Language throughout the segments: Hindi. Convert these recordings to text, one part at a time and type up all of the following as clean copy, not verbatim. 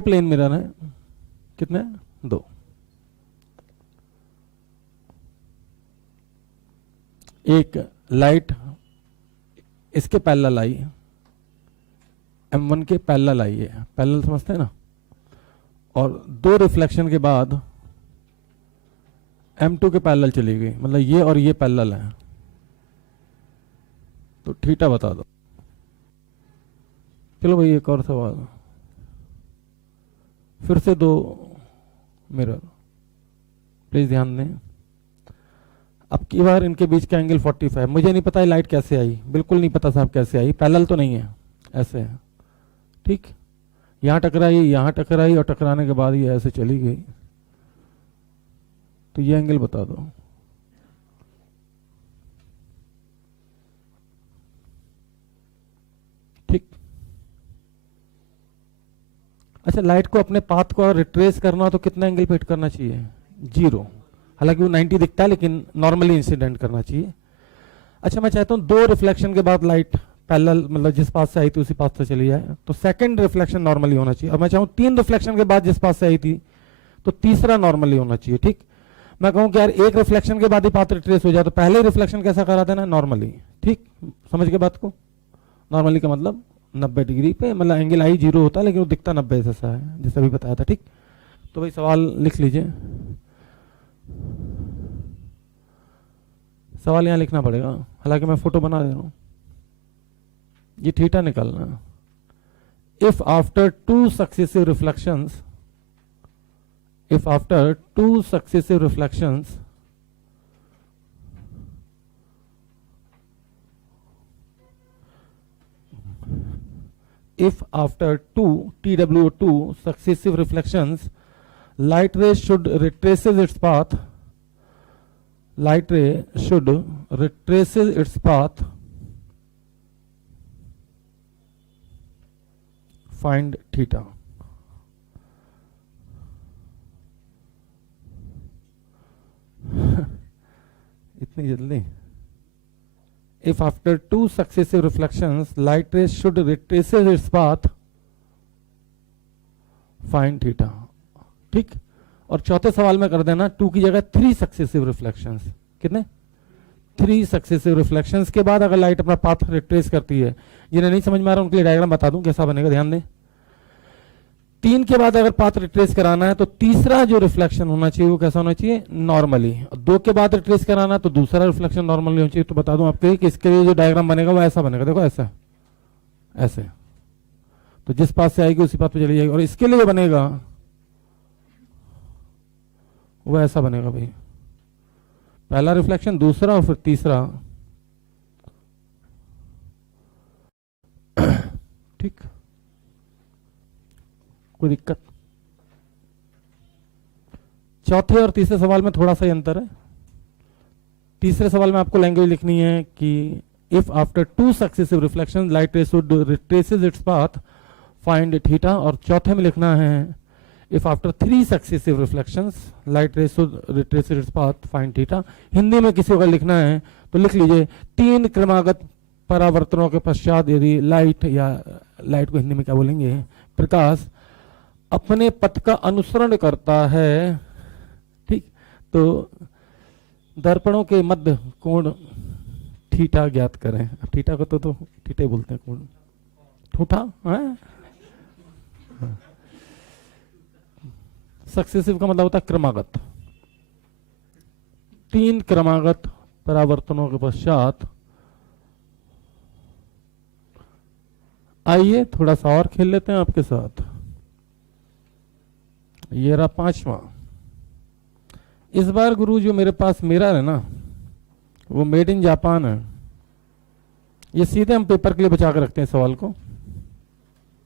दो प्लेन मिरर हैं, कितने? दो। एक लाइट इसके पैरेलल आई, M1 के पैरेलल आई है, पैरेलल समझते हैं ना, और दो रिफ्लेक्शन के बाद M2 के पैरेलल चली गई, मतलब ये और ये पैरेलल है, तो थीटा बता दो। चलो भाई एक और सवाल, फिर से दो मिरर, प्लीज ध्यान दें। अब की बार इनके बीच का एंगल 45, मुझे नहीं पता लाइट कैसे आई, बिल्कुल नहीं पता साहब कैसे आई, पैरेलल तो नहीं है, ऐसे है, ठीक। यहां टकराई और टकराने के बाद ये ऐसे चली गई, तो ये एंगल बता दो। ठीक। अच्छा, लाइट को अपने पाथ को रिट्रेस करना तो कितना एंगल पे हिट करना चाहिए? 0। हालांकि वो 90 दिखता है, लेकिन नॉर्मली इंसिडेंट करना चाहिए। अच्छा, मैं चाहता हूं दो रिफ्लेक्शन के बाद लाइट पैरेलल, मतलब जिस पास से आई थी उसी पास से चली जाए, तो सेकंड रिफ्लेक्शन नॉर्मली होना चाहिए। और मैं चाहूं 3 रिफ्लेक्शन के बाद जिस पास से आई थी तो तीसरा नॉर्मली होना चाहिए, ठीक। मैं कहूं कि यार एक रिफ्लेक्शन के बाद ही पाथ रिट्रेस हो जाए, तो पहले रिफ्लेक्शन कैसा करा देना? नॉर्मली, ठीक। समझ के बात को? नॉर्मली का मतलब 90 डिग्री पे, मतलब एंगल आई 0 होता है लेकिन वो दिखता 90 जैसा है, जैसा भी बताया था, ठीक। तो भाई सवाल लिख लीजिए, सवाल यहां लिखना पड़ेगा, हालांकि मैं फोटो बना दे रहा हूं। ये थीटा निकालना। If after two successive reflections, if after two successive reflections if after two TW2 successive reflections light ray should retraces its path, light ray should retraces its path, find theta। इतनी जल्दी? If after two successive reflections light rays should retraces its path, find theta, ठीक। और चौथे सवाल में कर देना 2 की जगह 3 सक्सेसिव रिफ्लेक्शंस। कितने? 3 सक्सेसिव रिफ्लेक्शंस के बाद अगर लाइट अपना पाथ रिट्रेस करती है, जिन्हें नहीं समझ में आ रहा उनके लिए डायग्राम बता दूं कैसा बनेगा, ध्यान दें। 3 के बाद अगर पाथ रिट्रेस कराना है तो तीसरा जो रिफ्लेक्शन होना चाहिए वो कैसा होना चाहिए? नॉर्मली। 2 के बाद रिट्रेस कराना है तो दूसरा रिफ्लेक्शन नॉर्मली होना चाहिए। तो बता दूं आपके कि इसके लिए जो डायग्राम बनेगा वो ऐसा बनेगा, देखो ऐसा, ऐसे। तो जिस पास से आएगी उसी पाथ पे चली जाएगी। और इसके लिए बनेगा वो ऐसा बनेगा भाई, पहला रिफ्लेक्शन, दूसरा और फिर तीसरा, ठीक। कोई दिक्कत? चौथे और तीसरे सवाल में थोड़ा सा ही अंतर है। तीसरे सवाल में आपको लैंग्वेज लिखनी है कि if after 2 successive reflection light रे should retraces its path, find theta. और चौथे में लिखना है if after 3 successive reflections light रे should retraces its path, find theta. Hindi में किसी को लिखना है तो लिख लीजिए 3 क्रमागत परावर्तनों के पश्चात यदि लाइट, या लाइट को हिंदी में क्या बोलेंगे, प्रकाश अपने पथ का अनुसरण करता है, ठीक, तो दर्पणों के मध्य कोण थीटा ज्ञात करें। अब थीटा को तो थीटा बोलते हैं, कोण ठूठा है। सक्सेसिव का मतलब होता है क्रमागत। 3 क्रमागत परावर्तनों के पश्चात, आइए थोड़ा सा और खेल लेते हैं आपके साथ। ये रहा 5वां। इस बार गुरु जो मेरे पास मिरर है ना, वो मेड इन जापान है। ये सीधे हम पेपर के लिए बचा कर रखते हैं सवाल को,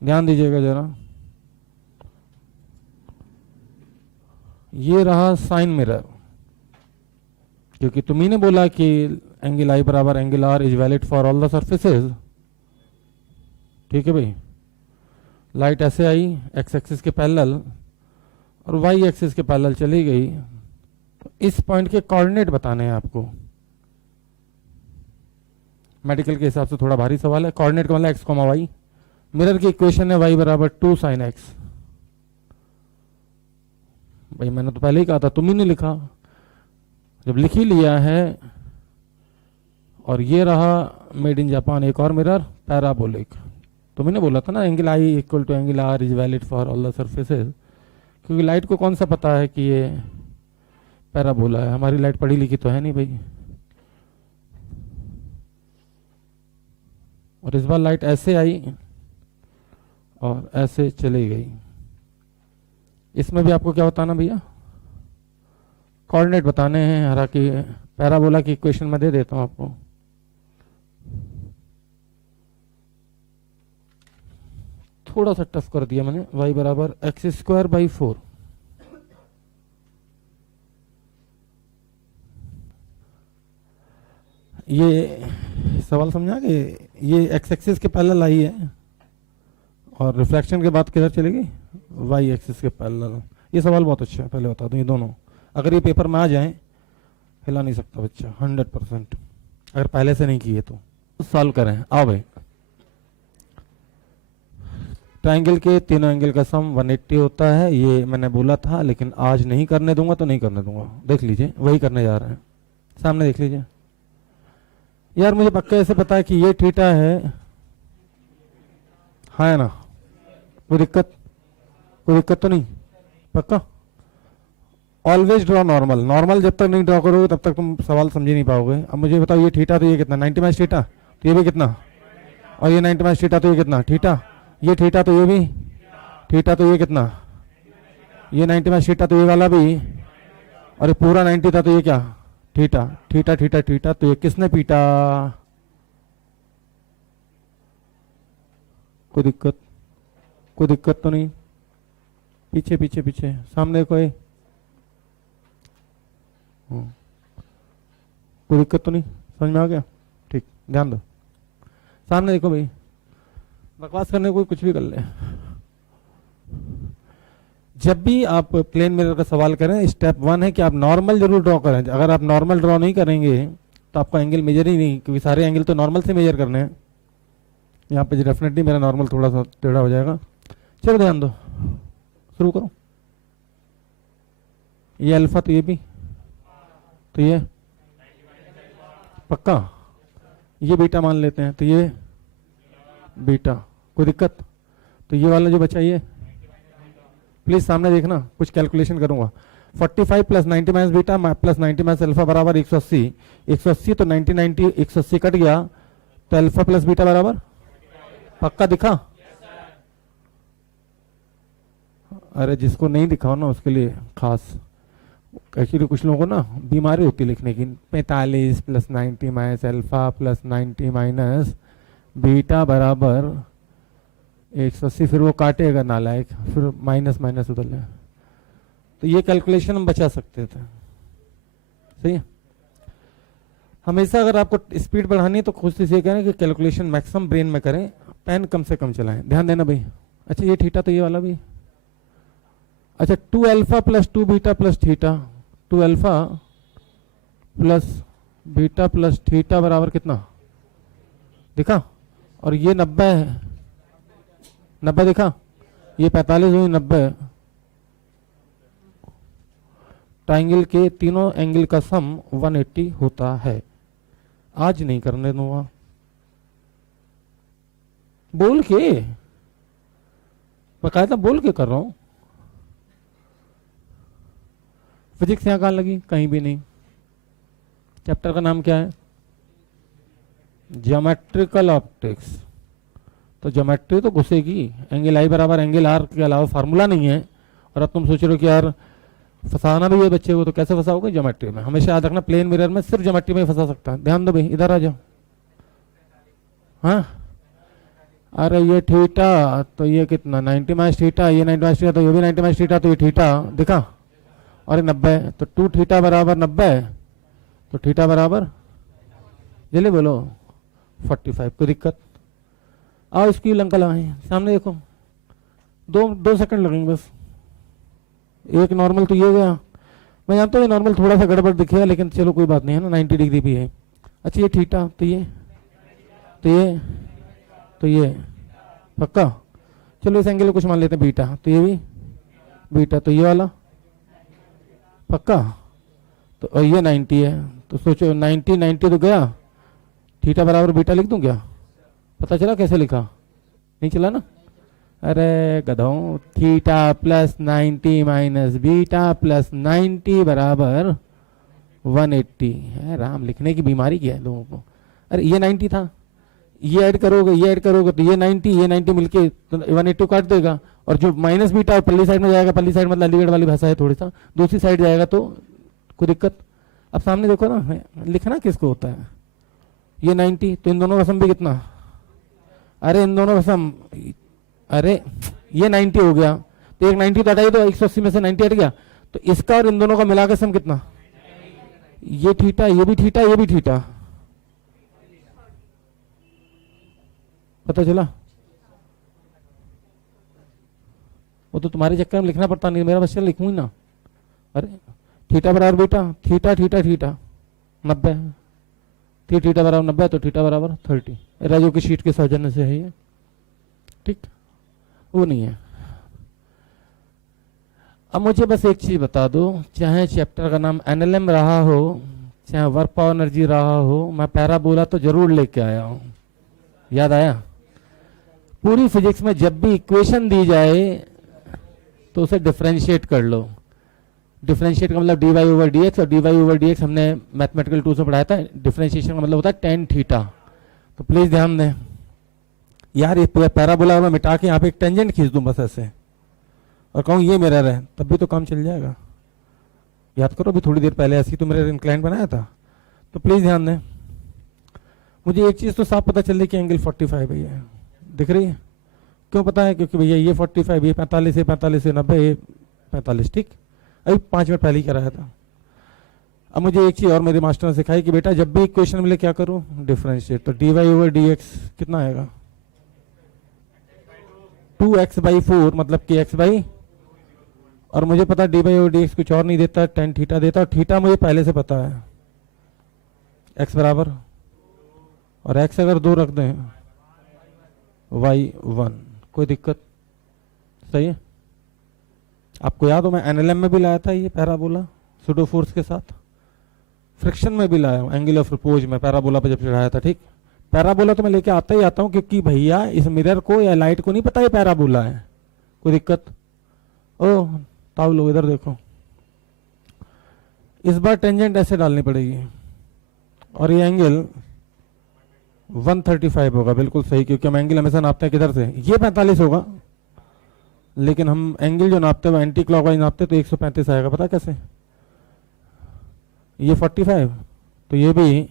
ध्यान दीजिएगा जरा। ये रहा साइन मिरर, क्योंकि तुम्ही ने बोला कि एंगल आई बराबर angle r is valid for all the surfaces, ठीक है भाई। लाइट ऐसे आई एक्स एक्सिस के पैरेलल और वाई एक्सिस के पैरेलल चली गई, तो इस पॉइंट के कोऑर्डिनेट बताने हैं आपको। मेडिकल के हिसाब से थोड़ा भारी सवाल है। कोऑर्डिनेट का मतलब एक्स, वाई। मिरर की इक्वेशन है वाई बराबर 2 sin x, भाई मैंने तो पहले ही कहा था, तुम ही नहीं लिखा। जब लिख ही लिया है, और ये रहा मेड इन जापान एक और मिरर पैराबोलिक। तुमने बोला था ना angle i equal to angle r is valid for all the surfaces, क्योंकि लाइट को कौन सा पता है कि ये पैराबोला है? हमारी लाइट पढ़ी लिखी तो है नहीं भाई। और इस बार लाइट ऐसे आई और ऐसे चली गई। इसमें भी आपको क्या बताना भैया? कोऑर्डिनेट बताने हैं। हालांकि पैराबोला की इक्वेशन मैं दे देता हूं आपको। थोड़ा सा टफ कर दिया मैंने। y बराबर एक्स स्क्वायर बाई 4। ये सवाल समझा कि ये एक्स एक्सिस के पैरेलल आई है और रिफ्लेक्शन के बाद किधर चलेगी? वाई एक्सिस के पैरेलल। ये सवाल बहुत अच्छा है, पहले बता दूं। ये दोनों अगर ये पेपर में आ जाएं, हिला नहीं सकता बच्चा 100%, अगर पहले से नहीं किए तो। सॉल्व करें। आओ भाई, ट्राइंगल के तीनों एंगल का सम 180 होता है, ये मैंने बोला था, लेकिन आज नहीं करने दूंगा तो नहीं करने दूंगा। देख लीजिए, वही करने जा रहे हैं, सामने देख लीजिए। यार मुझे पक्का ऐसे पता है कि ये थीटा है, हाँ है ना? कोई दिक्कत तो नहीं? पक्का? Always draw normal. नॉर्मल जब तक नहीं ड्रॉ करोगे तब तक तुम सवाल समझ ही नहीं पाओगे। अब मुझे बताओ, ये थीटा तो ये कितना? 90 माइनस थीटा, तो ये भी कितना? और ये 90 माइनस थीटा तो ये कितना? थीटा। ये थीटा तो ये भी थीटा, तो ये कितना? ये 90 माइनस थीटा, तो ये वाला भी, और ये पूरा 90 था, तो ये क्या? थीटा। थीटा थीटा थीटा, तो ये किसने पीटा? कोई दिक्कत तो नहीं? पीछे पीछे पीछे, सामने कोई कोई दिक्कत तो नहीं? समझ में आ गया? ठीक, ध्यान दो। सामने देखो भाई, बकवास करने को कुछ भी कर ले। जब भी आप प्लेन मिरर का सवाल करें, स्टेप 1 है कि आप नॉर्मल जरूर ड्रॉ करें। अगर आप नॉर्मल ड्रॉ नहीं करेंगे तो आपका एंगल मेजर ही नहीं, क्योंकि सारे एंगल तो नॉर्मल से मेजर करने हैं। यहाँ पे डेफिनेटली मेरा नॉर्मल थोड़ा सा टेढ़ा हो जाएगा। चलो ध्यान दो, शुरू करो। ये अल्फा, तो ये भी, तो ये पक्का। ये बीटा मान लेते हैं, तो ये बीटा। कोई दिक्कत? तो ये वाला जो बचा, ये प्लीज सामने देखना, कुछ कैलकुलेशन करूंगा। 45 plus 90 minus beta plus 90 minus alpha बराबर 180। 180 तो 90 90 180 कट गया, तो अल्फा प्लस बीटा बराबर, पक्का दिखा? अरे जिसको नहीं दिखा ना उसके लिए खास, एक्चुअली कुछ लोगों को ना बीमारी होती है लिखने की। 45 plus 90 minus alpha plus 90 minus beta बराबर 180, फिर वो काटेगा नालायक, फिर माइनस माइनस उधर ले। तो ये कैलकुलेशन हम बचा सकते थे। सही है? हमेशा अगर आपको स्पीड बढ़ानी है तो कोशिश ये करें कि कैलकुलेशन मैक्सिमम ब्रेन में करें, पेन कम से कम चलाएं। ध्यान देना भाई। अच्छा ये थीटा, तो ये वाला भी। अच्छा 2 alpha plus 2 beta plus theta, 2 alpha plus beta plus theta बराबर कितना? दिखा? और ये 90 है, 90 दिखा? ये 45 हुई, 90। ट्राइंगल के तीनों एंगल का सम 180 होता है। आज नहीं करने दूंगा, बोल के, बकायदा बोल के कर रहा हूं। फिजिक्स यहां कहां लगी? कहीं भी नहीं। चैप्टर का नाम क्या है? Geometrical optics. तो ज्योमेट्री तो घुसेगी। एंगल आई बराबर एंगल आर के अलावा फार्मूला नहीं है। और अब तुम सोच रहे हो कि यार फंसाना भी है बच्चे को, तो कैसे फंसाओगे? ज्योमेट्री में। हमेशा याद रखना, प्लेन मिरर में सिर्फ ज्योमेट्री में फंसा सकता है। ध्यान दो भाई, इधर आ जाओ। हाँ, अरे ये थीटा, तो ये कितना? 90 माइनस थीटा, ये 90 माइनस थीटा, तो ये भी 90 माइनस थीटा, तो ये थीटा दिखा? और 90, तो 2 थीटा बराबर 90, तो थीटा बराबर, जल्दी बोलो, 45। कोई दिक्कत? आओ इसकी लंका लगाएं, सामने देखो। 2 सेकंड लगेंगे बस। एक नॉर्मल तो ये गया। मैं जानता हूँ ये नॉर्मल थोड़ा सा गड़बड़ दिखेगा, लेकिन चलो कोई बात नहीं है ना, 90 डिग्री भी है। अच्छा ये थीटा, तो ये, तो ये, तो ये पक्का। चलो इस एंगल को कुछ मान लेते हैं बीटा, तो ये भी बीटा, तो ये वाला पक्का? तो और ये 90 है, तो सोचो 90 90 तो गया, थीटा बराबर बीटा लिख दूं क्या? पता चला कैसे लिखा? नहीं चला ना? अरे गधों, theta plus 90 minus beta plus 90 बराबर 180 है। राम, लिखने की बीमारी क्या है लोगों को? अरे ये 90 था, ये ऐड करोगे ये ऐड करोगे तो ये 90 मिलके तो 180 काट देगा, और जो माइनस बीटा पल्ली साइड में जाएगा, पल्ली साइड मतलब अलीगढ़ वाली भाषा है थोड़ी सा, दूसरी साइड जाएगा तो कोई दिक्कत? अब सामने देखो ना, लिखना किसको होता है? ये 90 तो इन दोनों का सम भी कितना? अरे इन दोनों का सम, अरे ये 90 हो गया तो एक 90 तो हटाई, तो 180 में से 90 हट गया, तो इसका और इन दोनों का मिलाकर सम कितना? ये थीटा, ये भी थीटा, ये भी थीटा। पता चला? वो तो तुम्हारे चक्कर में लिखना पड़ता नहीं, मेरा बच्चा लिखूंगी ना। अरे थीटा बराबर बेटा, थीटा थीटा थीटा 90, थीटा बराबर 90 तो थीटा बराबर 30। राजू की शीट के सौजन्य से है ये, ठीक? वो नहीं है। अब मुझे बस एक चीज बता दो, चाहे चैप्टर का नाम एनएलएम रहा हो, चाहे वर्क पावर एनर्जी रहा हो, मैं पैराबोला तो जरूर लेके आया हूं। याद आया? पूरी फिजिक्स में जब भी इक्वेशन दी जाए तो उसे डिफरेंशिएट कर लो। डिफरेंशिएट का मतलब dy ओवर dx, और dy ओवर dx हमने मैथमेटिकल टूल्स में पढ़ाया था। डिफरेंशिएशन का मतलब होता है tan थीटा। तो प्लीज ध्यान दें यार, ये पैराबोला में मिटा के यहाँ पे एक टेंजेंट खींच दूं बस ऐसे, और कहूँ ये मिरर है, तब भी तो काम चल जाएगा। याद करो, अभी थोड़ी देर पहले ऐसी तो मिरर इंक्लाइन बनाया था। तो प्लीज ध्यान दें, मुझे एक चीज तो साफ पता चल रही कि एंगल 45 है, ये दिख रही है। क्यों पता है? क्योंकि भैया ये 45, ये 45 है, 45 से 90, ये 45, ठीक? अभी 5 मिनट पहले ही कराया था। अब मुझे एक चीज और मेरे मास्टर ने सिखाई कि बेटा जब भी इक्वेशन मिले क्या करूं? डिफरेंशिएट। तो dy ओवर dx कितना आएगा? 2x/4 मतलब कि x/, और मुझे पता dy ओवर dx कुछ और नहीं देता, tan थीटा देता, और थीटा मुझे पहले से पता है, x बराबर, और x अगर 2 रख दें y1, कोई दिक्कत? सही है? आपको याद हो मैं एनएलएम में भी लाया था ये पैराबोला सुडो फोर्स के साथ, फ्रिक्शन में भी लाया हूं, एंगल ऑफ रिपोज में पैराबोला पे जब चढ़ाया था, ठीक? पैराबोला तो मैं लेके आता ही आता हूं, क्योंकि भैया इस मिरर को या लाइट को नहीं पता ये पैराबोला है। कोई दिक्कत? ओह ताऊ लो, इधर देखो, इस बार टेंजेंट ऐसे डालनी पड़ेगी, और ये एंगल 135 होगा, बिल्कुल सही, क्योंकि हम एंगल हमेशा नापते हैं किधर से? ये 45 होगा, लेकिन हम एंगल जो नापते हैं एंटी क्लॉकवाइज नापते हैं, तो 135 आएगा। पता कैसे? ये 45, तो ये भी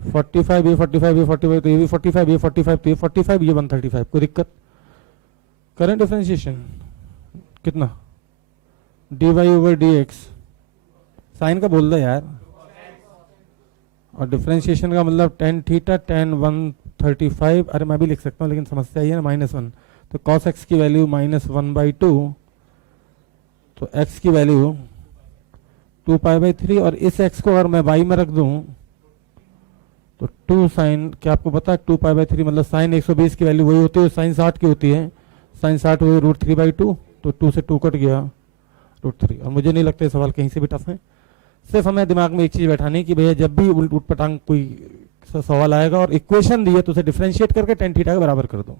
45, ये 45, ये 45, तो ये भी 45, ये 45, तो ये 45, ये 135। कोई दिक्कत? करंट डिफरेंशिएशन कितना? dy ओवर dx, साइन का बोल दो यार, और डिफरेंशिएशन का मतलब tan थीटा tan 135। अरे मैं भी लिख सकता हूँ, लेकिन समस्या ये है ना -1, तो cos x की वैल्यू -1/2, तो x की वैल्यू 2π/3, और इस x को अगर मैं y में रख दूं तो 2 साइन, क्या आपको पता है 2π/3 मतलब साइन 120 की वैल्यू वही होती है साइन 60 की होती है, साइन 60 हुई √3/2, तो 2 से 2 कट गया √3। और मुझे नहीं लगता ये सवाल कहीं से भी टफ है, सिर्फ हमें दिमाग में एक चीज बैठानी कि भैया जब भी उलट पटांग कोई सवाल आएगा और इक्वेशन दी है तो उसे डिफरेंशिएट करके tan थीटा के बराबर कर दो।